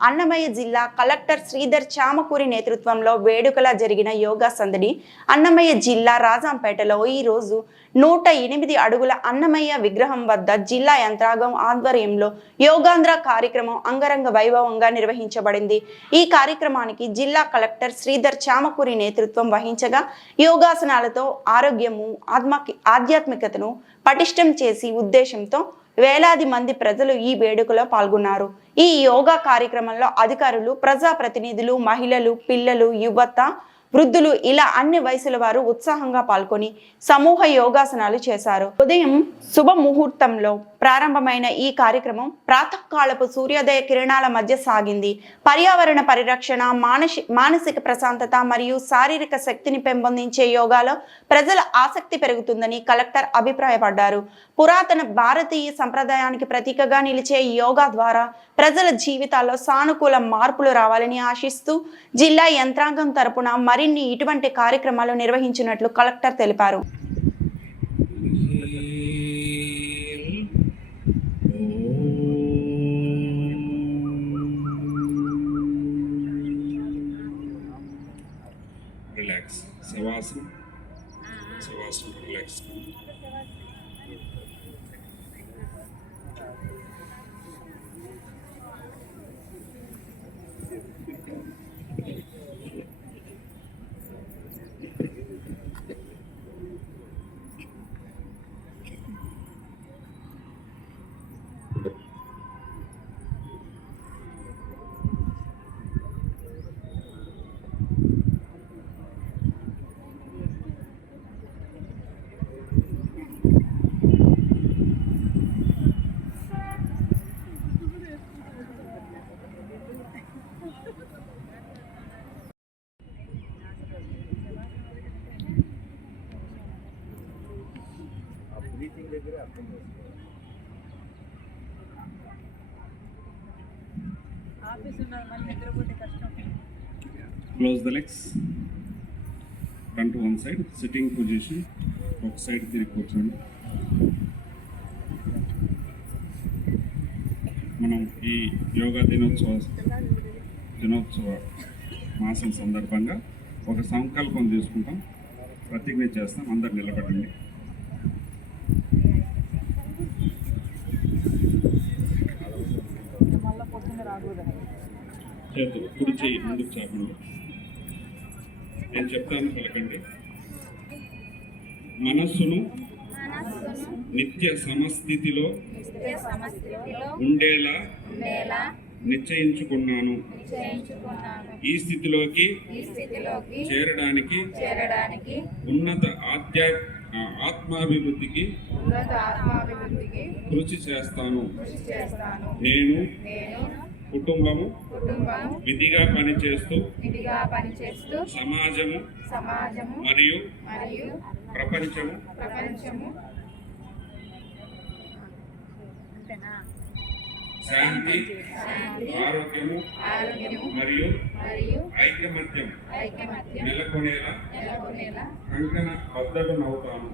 అన్నమయ్య జిల్లా కలెక్టర్ శ్రీధర్ చామకూరి నేతృత్వంలో వేడుకలా జరిగిన యోగా సందడి అన్నమయ్య జిల్లా రాజాంపేటలో ఈ రోజు నూట ఎనిమిది అడుగుల అన్నమయ్య విగ్రహం వద్ద జిల్లా యంత్రాంగం ఆధ్వర్యంలో యోగాంధ్ర కార్యక్రమం అంగరంగ వైభవంగా నిర్వహించబడింది. ఈ కార్యక్రమానికి జిల్లా కలెక్టర్ శ్రీధర్ చామకూరి నేతృత్వం వహించగా యోగాసనాలతో ఆరోగ్యము ఆత్మ ఆధ్యాత్మికతను పటిష్టం చేసి ఉద్దేశంతో వేలాది మంది ప్రజలు ఈ వేడుకలో పాల్గొన్నారు. ఈ యోగా కార్యక్రమంలో అధికారులు ప్రజాప్రతినిధులు మహిళలు పిల్లలు యువత వృద్ధులు ఇలా అన్ని వయసుల వారు ఉత్సాహంగా పాల్గొని సమూహ యోగాసనాలు చేశారు. ఉదయం శుభ ముహూర్తంలో ప్రారంభమైన ఈ కార్యక్రమం ప్రాతకాలపు సూర్యోదయ కిరణాల మధ్య సాగింది. పర్యావరణ పరిరక్షణ మానసి మానసిక ప్రశాంతత మరియు శారీరక శక్తిని పెంపొందించే యోగాలో ప్రజల ఆసక్తి పెరుగుతుందని కలెక్టర్ అభిప్రాయపడ్డారు. పురాతన భారతీయ సంప్రదాయానికి ప్రతీకగా నిలిచే యోగా ద్వారా ప్రజల జీవితాల్లో సానుకూల మార్పులు రావాలని ఆశిస్తూ జిల్లా యంత్రాంగం తరపున మరిన్ని ఇటువంటి కార్యక్రమాలు నిర్వహించినట్లు కలెక్టర్ తెలిపారు. రిలాక్స్ శవాసనం శవాసనం relax close the legs front one side sitting position ఒక సైడ్ తిరిగి కూర్చోండి. మనం ఈ యోగా దినోత్సవ దినోత్సవ మాసం సందర్భంగా ఒక సంకల్పం తీసుకుంటాం. ప్రతిజ్ఞ చేస్తాం. అందరు నిలబడండి. చేతులు కుడి చేయి ముందుకు చాపండి నేను చెప్తాను పలకండి మనస్సును నిత్య సమస్థితిలో ఉండేలా నిశ్చయించుకున్నాను. చేయించుకున్నాను ఈ స్థితిలోకి చేరడానికి ఉన్నత ఆధ్యా ఆత్మాభివృద్ధికి కృషి చేస్తాను. నేను కుటుంబము కుటుంబం విధిగా పనిచేస్తూ సమాజము సమాజము మరియు మరియు ప్రపంచము ప్రపంచము శాంతి శాంతి ఆరోగ్యము మరియు మరియు ఐకమత్యం నెలకొనేలా కంకణ నవ్వుతాను